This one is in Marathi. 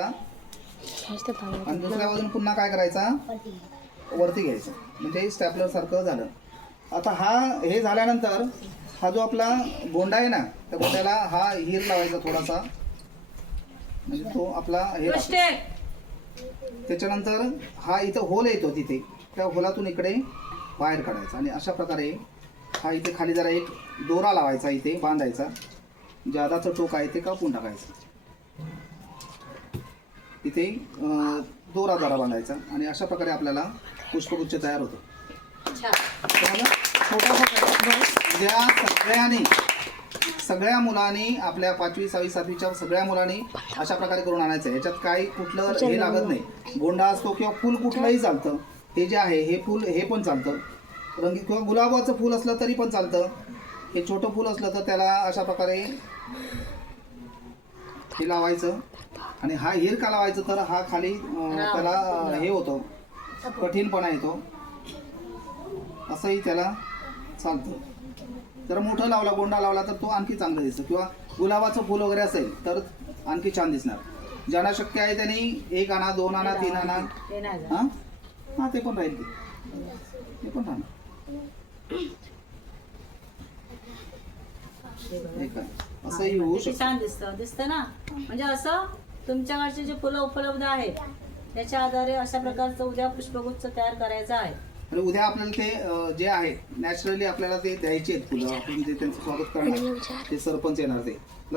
आणि दुसऱ्या बाजून पुन्हा काय करायचा, वरती घ्यायचं, म्हणजे स्टॅपलर सारखं झालं. आता हे झाल्यानंतर हा जो आपला गोंडा आहे ना, त्या गोंड्याला हा हीर लावायचा थोडासा, म्हणजे तो आपला हे. त्याच्यानंतर हा इथं होल येतो, तिथे त्या होलातून इकडे बाहेर काढायचा आणि अशा प्रकारे हा इथे खाली जरा एक दोरा लावायचा, इथे बांधायचा, जादाचं टोक आहे ते कापून टाकायचं, इथे दोरा जरा बांधायचा आणि अशा प्रकारे आपल्याला पुष्पगुच्छ तयार होतो. सगळ्या मुलांनी आपल्या 5वी 6वी 7वीच्या सगळ्या मुलांनी अशा प्रकारे करून आणायचं. ह्याच्यात काही कुठलं हे लागत नाही, गोंडा असतो किंवा फुल कुठलंही चालतं. हे जे आहे हे फुल हे पण चालतं, रंगीत किंवा गुलाबाचं फुल असलं तरी पण चालतं. हे छोटं फुल असलं तर त्याला अशा प्रकारे हे लावायचं. आणि हा हीर का लावायचं, तर हा खाली त्याला हे होतं, कठीणपणा येतो, असंही त्याला चालतं. जर मोठं लावला गोंडा लावला तर तो आणखी चांगलं दिसतं, किंवा गुलाबाचं फुल वगैरे असेल तर आणखी छान दिसणार. ज्यांना शक्य आहे त्यांनी 1 आणा, 2 आणा, 3 आणा. हां ते पण राहील, ते पण राहणार. असंही होऊ शकतं. छान दिसतं ना. म्हणजे असं तुमच्याकडचे जे फुलं उपलब्ध आहेत त्याच्या आधारे अशा प्रकारचं उद्या पुष्पगुच्छ तयार करायचा आहे. आणि उद्या आपल्याला ते जे आहे नॅचरली आपल्याला ते द्यायचे आहेत फुलं, आपण जे त्यांचं स्वागत करणार, ते सरपंच येणार ते.